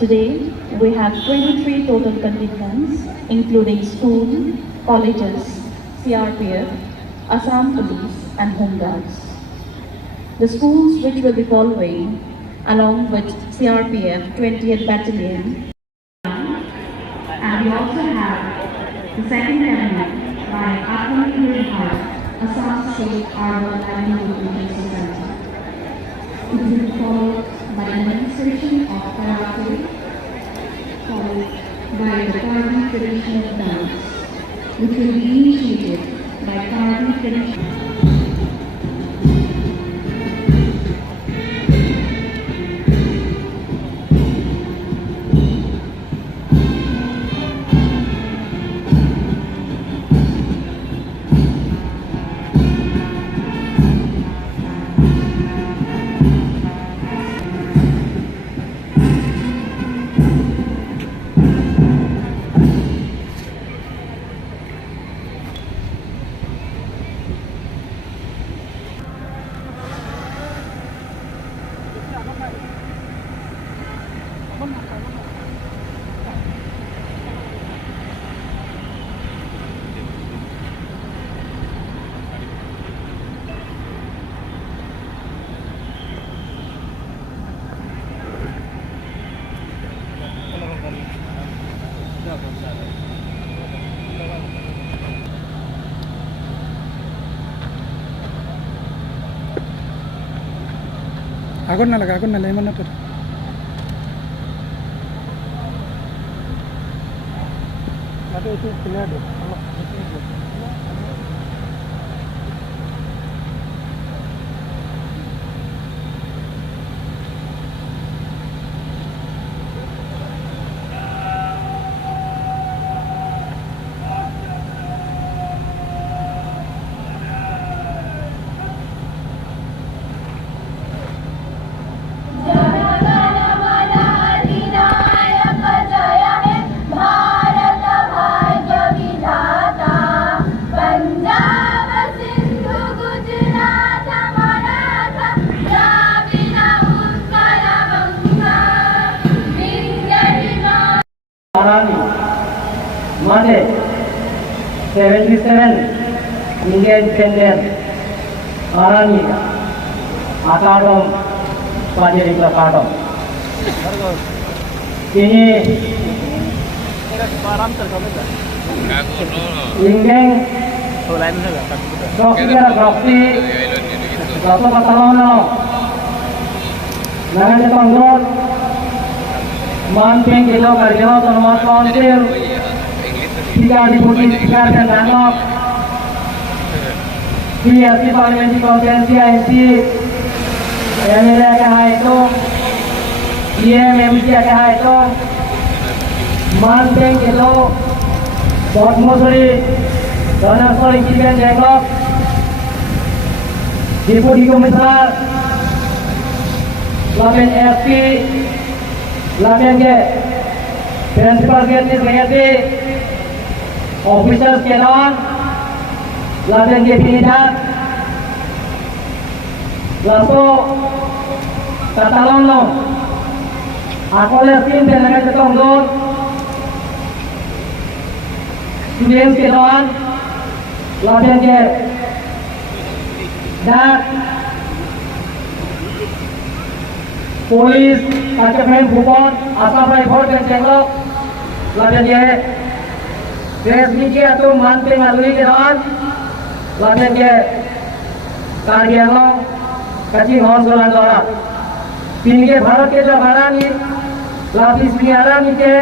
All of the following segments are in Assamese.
Today, we have 23 total contingents, including school, colleges, CRPF, Assam Police, and Home Guards. The schools which will be following, along with CRPF 20th Battalion, and we also have the second element by Aklam, Assam State Urban Livelihood Agency Center. It will be followed by a demonstration of karate, followed by the KARBI traditional dance, which will be initiated by KARBI traditional. आगोन ना लेमन ना पर ada itu punya ada Monday, 77 Indian Independent Army Akadom Pajari Akadom. Ini Indian Groksi Satu Patalono Nangan Jepang Manping Kilo Karyo Tonomat Council Tiga Deputi Speaker dan Anglong PRC Parliamentary Conference INC MLA Kaha itu EMMC Kaha itu Manping Kilo Botmosori Donasori Kigen Jengok Deputi Komisar Laben RP Laben ke Principal Secretary Officers के दौरान लादेन के पिनिधान लासो कतालों आकोले स्कीम पे लगे जतों लोग स्टूडेंट्स के दौरान लादेन के डाक पुलिस काचकमें भूपन आसाम राइफल के चेंगलों लादेन के देश के तो मानते मालूमी के दौरान लादेन के कार्यालयों कच्ची हौसला द्वारा तीन के भारत के जो हरानी लाफिस भी हरानी के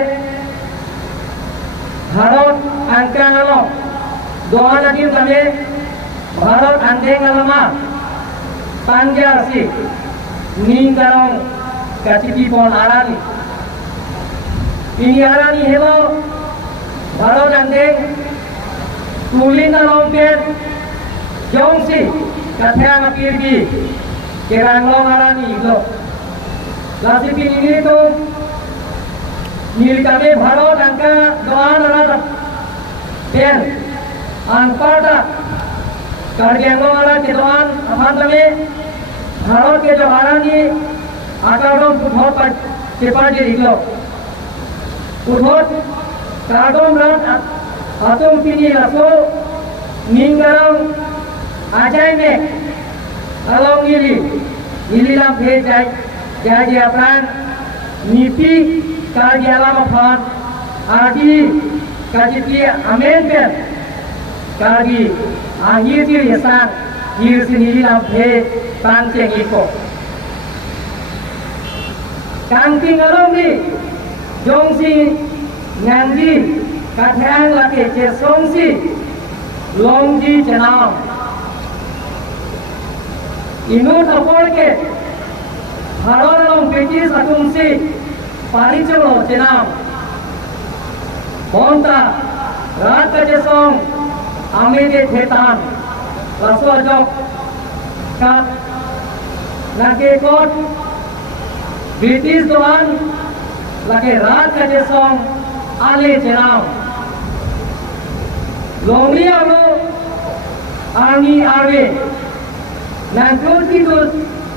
भारत अंकांगलों दोहा नदी तले भारत अंकेंगलमा पांजासी नींदरों कच्ची पीपल हरानी ini harapan hello Baro nandeng tuling alongken jongsi kathang apirgi keranglong harani ilo lasi ini tu nilkame baro nangka doan alat ten angkota kardianglong alat ke doan aman tame baro ke jo harani akadom बहुत चेपा जे ilo Udhot kardom rat atom pini laso minggarang ajai me along ili lam phe jai apran nipi kardiala apran adi kajiti amen pen karbi ahir ti yasan hirsin ili lam phe tan cheng iko kangting along ni jongsi ngandi kathang lake che songsi longji chanao inut apor ke Bharat এবং ব্রিটিশ আকুংসি পারিচলো চেনাও বন্তা রাত কাজে সং আমেদে থেতান রাসওয়াজক কাত নাকে কোট ব্রিটিশ দোয়ান লাগে রাত কাজে সং আলে চেনাও লংলি আলো আর্মি আরবে নাকুরকি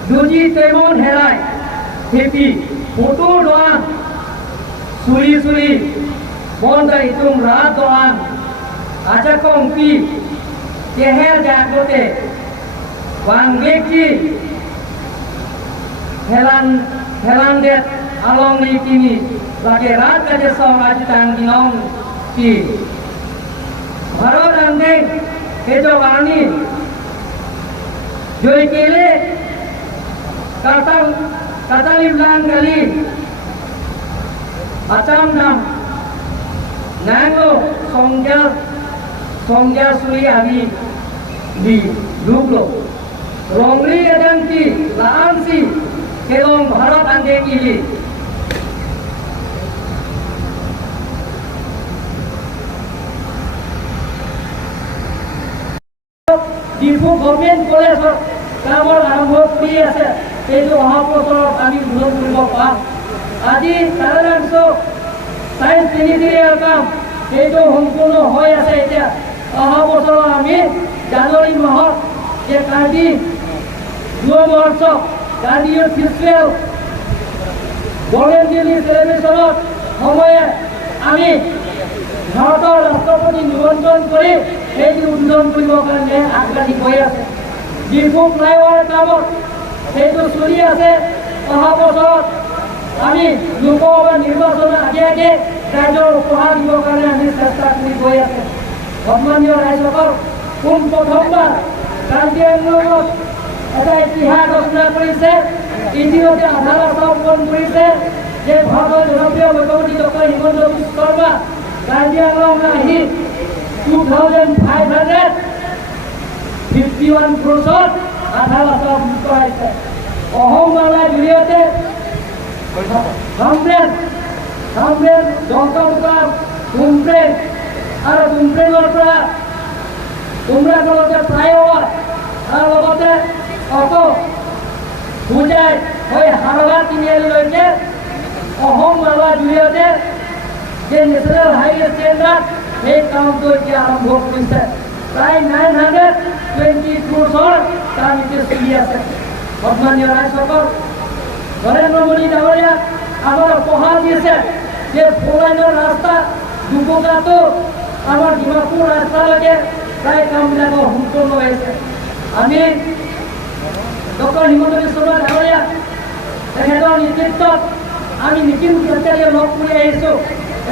দুজি তেমন হেরায় হেপি ফটো দোয়ান সুরি বন্ধা ইতুম রাত দোয়ান আজা কংপি চেহের জাগতে বাংলেকি হেলান দে আলং লিকিনি লাগে রাত কাজে সং আজ তাং দিনং কি ভারত আন্দে হেজো বানি জয় কেলে Katalim lang kali Acam nam Nango Songja suri abi Di Luglo Rongli adanti Laansi Kelong Bharat ande kili Diphu Govt College Kamor Arambho Kuri ase এইটো অহা বছৰত আমি উদ্বোধন কৰিব পাম আজি তাৰাংশ সায়েন্স ইঞ্জিনিয়াৰিং কাম এইটো সম্পূৰ্ণ হৈ আছে এতিয়া অহা বছৰত আমি জানুৱাৰী মাহত যে কাৰ্বি যুৱ মহোৎসৱ কাৰ্বি ফেষ্টিভেল গণেশগুৰি চেলিব্ৰেশ্যনত সময়ে আমি ভাৰতৰ ৰাষ্ট্ৰপতি নিমন্ত্ৰণ কৰি এইটো উদ্বোধন কৰিবৰ কাৰণে আগবাঢ়ি গৈ আছে ডিফু ফ্লাইঅভাৰ কামত সেইটো চলি আছে অহা বছৰত আমি লোকসভা নিৰ্বাচনৰ আগে ৰাজ্যৰ উপহাৰ দিবৰ কাৰণে আমি চেষ্টা কৰি গৈ আছে সন্মানীয় ৰাইজসকল পোন প্ৰথমবাৰ কাৰ্বি আংলঙত এটা ইতিহাস ৰচনা কৰিছে ইতিমধ্যে আধাৰ স্থাপন কৰিছে যে ভাৰতৰ জনপ্ৰিয় মুখ্যমন্ত্ৰী ডক্টৰ হিমন্ত বিশ্ব শৰ্মা কাৰ্বি আংলং আহি 2,551 crores আধাৰ স্থাপন কৰাইছে অহম বাংলাৰ জৰিয়তে সামগ্ৰেড জংটকা তুমপ্ৰেন আৰু তুমপ্ৰেনৰ পৰা তুমৰাকলতে ফ্লাইঅভাৰ আৰু লগতে অটো বুজাই হৈ হাৰগা তিনিআলিলৈকে অহম বাংলাৰ জৰিয়তে যে নেশ্যনেল হাইৱে ষ্টেণ্ডাৰ্ড সেই কামটো এতিয়া আৰম্ভ কৰিছে প্ৰায় 920 crores কাম এতিয়া চলি আছে সন্মানীয় ৰাইজসকল নৰেন্দ্ৰ মোদী ডাঙৰীয়া আমাৰ উপহাৰ দিছে যে ফ'ৰলাইনৰ ৰাস্তা দুবগাটো আমাৰ ডিমাপুৰ ৰাস্তালৈকে প্ৰায় কামবিলাক সম্পূৰ্ণ হৈছে আমি ডক্টৰ হিমন্ত বিশ্ব শৰ্মা ডাঙৰীয়া তেখেতৰ নেতৃত্বত আমি নীতিন গাডকাৰীয়ে লগ কৰি আহিছোঁ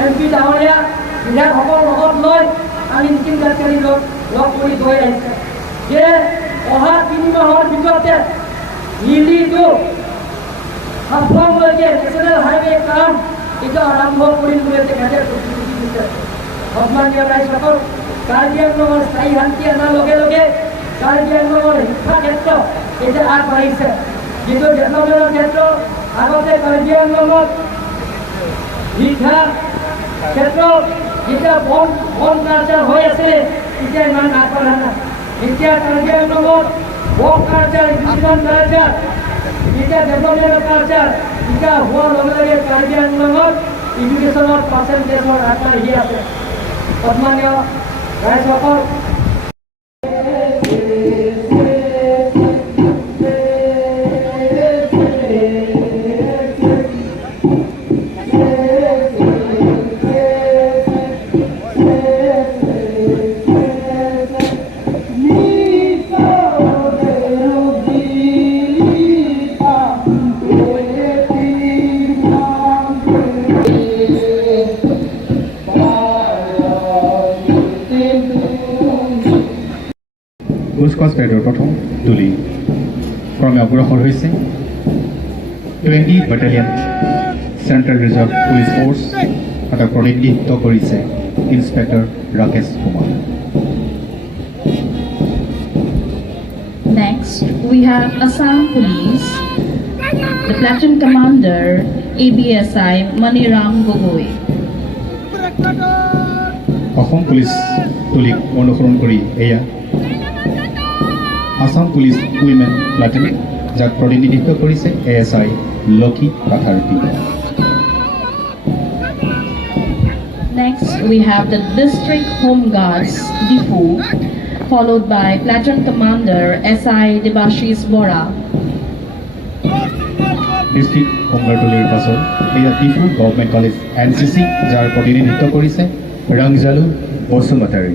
MP ডাঙৰীয়া বিধায়কসকলৰ লগত লৈ আমি নীতিন গাডকাৰী লগ কৰি গৈ আহিছে যে অহা 3 মাহৰ ভিতৰতে দিল্লীটো হাফলংলৈকে নেশ্যনেল হাইৱে কাম এটা আৰম্ভ কৰিম বুলি তেখেতে প্ৰতিশ্ৰুতি দিছে সন্মানীয় ৰাইজসকল কাৰ্বি আংলঙৰ স্থায়ী শান্তি অনাৰ লগে লগে কাৰ্বি আংলঙৰ শিক্ষা ক্ষেত্ৰ এতিয়া আগবাঢ়িছে যিটো ডেভেলপমেণ্টৰ ক্ষেত্ৰ আগতে কাৰ্বি আংলঙত শিক্ষা ক্ষেত্ৰত যেতিয়া বন কালচাৰ হৈ আছিলে তেতিয়া ইমান আগবঢ়া নাই এতিয়া কাৰ্বি আংলঙত বন কালচাৰ ইডুকেশ্যন কালচাৰ এতিয়া ডেভেলপমেণ্টৰ কালচাৰ এতিয়া হোৱাৰ লগে লগে কাৰ্বি আংলঙত এডুকেশ্যনৰ পাৰ্চেণ্টেজৰ আগবাঢ়ি আছে সন্মানীয় ৰাইজসকল স্কোয়াচ পেৰেডৰ প্ৰথম তুলি ক্ৰমে অগ্ৰসৰ হৈছে 20 battalion central reserve police force এটা প্ৰতিনিধিত্ব কৰিছে inspector Rakesh Kumar. Next, we have Assam Police, the platoon commander ABSI Maniram Gogoi. Assam police তুলিক অনুসৰণ কৰি এয়া আসাম পুলিচ উইমেন প্লাটুন যাক প্ৰতিনিধিত্ব কৰিছে ASI Lakshmi Katharati. Next, we have the District Home Guards, Diphu, followed by Platoon Commander SI Debashis Bora. District home guard তুলিৰ পাছত এয়া ডিফু গভৰ্ণমেণ্ট কলেজ NCC যাৰ প্ৰতিনিধিত্ব কৰিছে Rongjalu Basumatary.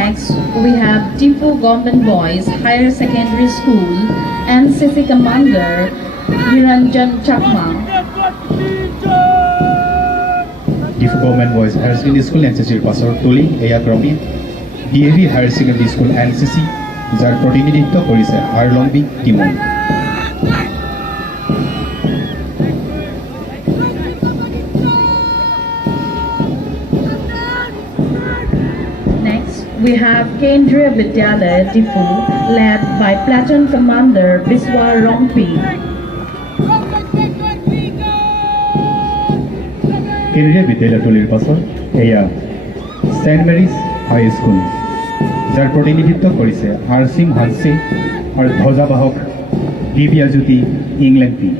Next, we have Diphu Govt Boys Higher Secondary School NCC Commander Niranjan Chakma. Diphu government boys higher secondary school NCCৰ পাছৰ তুলি এয়া ক্ৰমে DAV higher secondary school NCC যাৰ প্ৰতিনিধিত্ব কৰিছে আৰলংবি টিমন। Next, we have Kendriya Vidyalaya Diphu, led by Platoon Commander Biswa Rompi. কেন্দ্ৰীয় বিদ্যালয় তুলিৰ পাছত এয়া ছেইণ্ট মেৰিজ হাই স্কুল যাৰ প্ৰতিনিধিত্ব কৰিছে আৰচিম হানছে আৰু ধ্বজাবাহক দিব্যাজ্যোতি ইংলেণ্ড পি।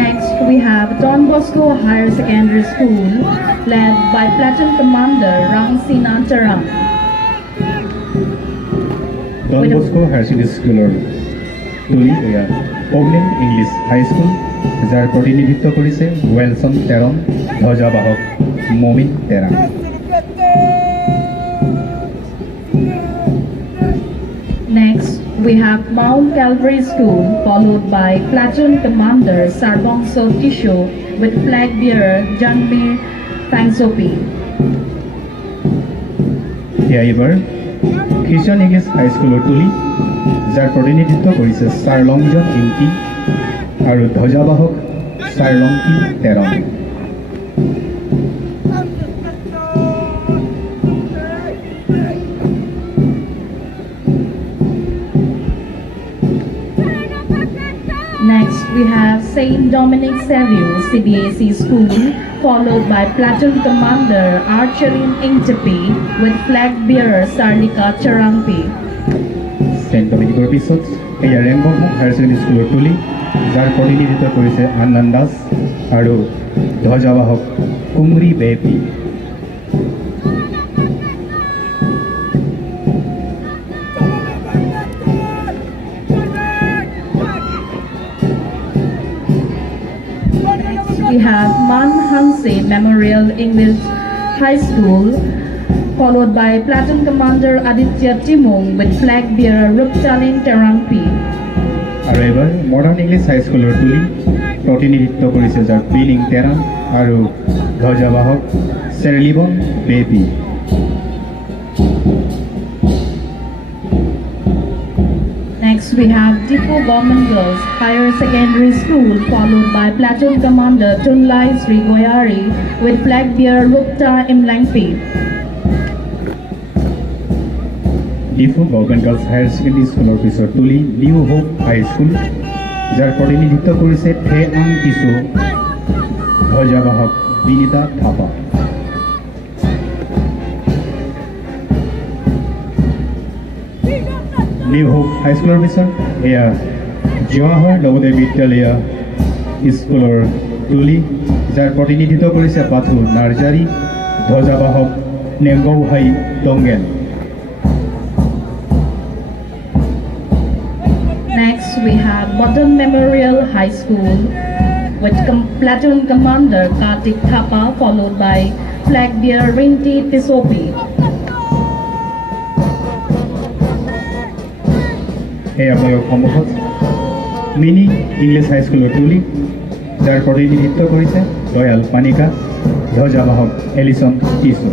Next, we have Don Bosco Higher Secondary School, led by Platoon Commander Ramsi Nantaram. Don Bosco higher secondary স্কুলৰ তুলি এয়া অগ্নিম ইংলিছ হাই স্কুল যাৰ প্ৰতিনিধিত্ব কৰিছে ৱেলছন তেৰণ ধ্বজাবাহক মমিন Terang. Next, we have Mount Calvary School, followed by Platoon Commander Sarbongso Kisho with flag bearer Janmir Tangsopi. এয়া এইবাৰ খ্ৰীষ্টান ইংলিছ হাইস্কুলৰ তুলি যাৰ প্ৰতিনিধিত্ব কৰিছে চাৰলংজন ইংকি আৰু ধ্বজাবাহক চাৰলংকি Teron. Next, we have Saint Dominic Savio CBSE School, followed by Platoon Commander Archerin Ingtepi with flag bearer Sarlika Charampi. Saint ডমিনিকৰ পিছত এয়া ৰেংগম হায়াৰ ছেকেণ্ডেৰী স্কুলৰ তুলি যাৰ প্ৰতিনিধিত্ব কৰিছে আনন্দ দাস আৰু ধ্বজাবাহক কুমৰি বেপি। We have Man Hanse Memorial English High School, followed by Platoon Commander Aditya Timong with flag bearer Rupchalin Terangpi. আৰু এইবাৰ মডাৰ্ণ ইংলিছ হাইস্কুলৰ তুলি প্ৰতিনিধিত্ব কৰিছে যাৰ পিলিং তেৰাং আৰু ধ্বজাবাহক চেৰলিবন baby. Next, we have Diphu Govt Girls Higher Secondary School, followed by Platoon Commander Tunlai Sri Goyari with flag bearer Rupta Imlangpi. Diphu government girls higher secondary স্কুলৰ পিছত তুলি নিউ হোপ হাইস্কুল যাৰ প্ৰতিনিধিত্ব কৰিছে থে আং কিছু ধ্বজাবাহক বিনিতা থাপা। নিউ হোপ হাইস্কুলৰ পিছত এয়া জৱাহৰ নৱোদয় বিদ্যালয় স্কুলৰ তুলি যাৰ প্ৰতিনিধিত্ব কৰিছে পাথু Narzary ধ্বজাবাহক নেংগৌহাই টংগেন। Next, we have Bottom Memorial High School with Platoon Commander Kartik Thapa, followed by flag bearer Rinti Tisopi. এই আপোনালোকৰ সন্মুখত মিনি ইংলিছ হাইস্কুলৰ টুলি যাৰ প্ৰতিনিধিত্ব কৰিছে দয়াল পানিকা ধ্বজাবাহক এলিছন টিছু।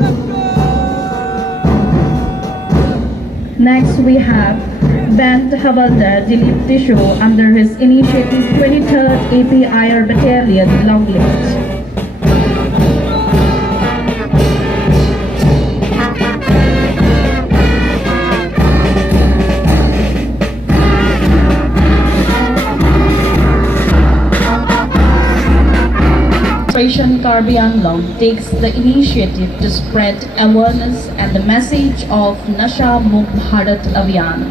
Next, we have Band Havaldar Dilip Tishu under his initiative 23rd APIR Battalion Long List. Operation KARBI ANGLONG takes the initiative to spread awareness and the message of Nasha Mukt Bharat Abhiyan,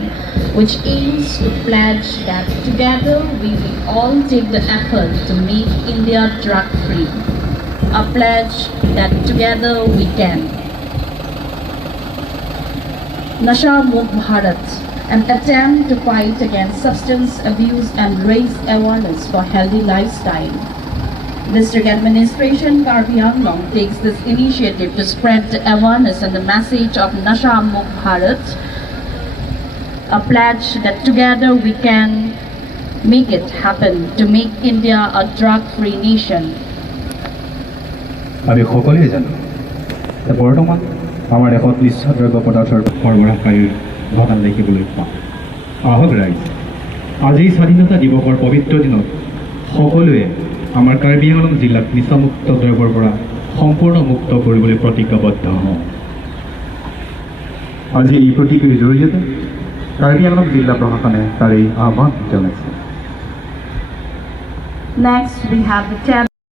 which aims to pledge that together we will all take the effort to make India drug-free. A pledge that together we can. Nasha Mukt Bharat, an attempt to fight against substance abuse and raise awareness for healthy lifestyle. District Administration KARBI ANGLONG takes this initiative to spread the awareness and the message of Nasha Mukt Bharat, a pledge that together we can make it happen to make India a drug-free nation. আমি সকলোৱে জানো যে বৰ্তমান আমাৰ দেশত নিচা দ্ৰব্য পদাৰ্থৰ সৰবৰাহকাৰীৰ ঘটনা দেখিবলৈ পাওঁ। আহক ৰাইজ, আজি স্বাধীনতা দিৱসৰ পবিত্ৰ দিনত সকলোৱে আমাৰ কাৰ্বি আংলং জিলাক নিচামুক্ত দ্ৰব্যৰ পৰা সম্পূৰ্ণ মুক্ত কৰিবলৈ প্ৰতিজ্ঞাবদ্ধ হওঁ। আজি এই প্ৰতিক্ৰিয়াৰ জৰিয়তে কাৰ্বি আংলং জিলা প্ৰশাসনে তাৰ এই আহ্বান জনাইছে। Next, we have the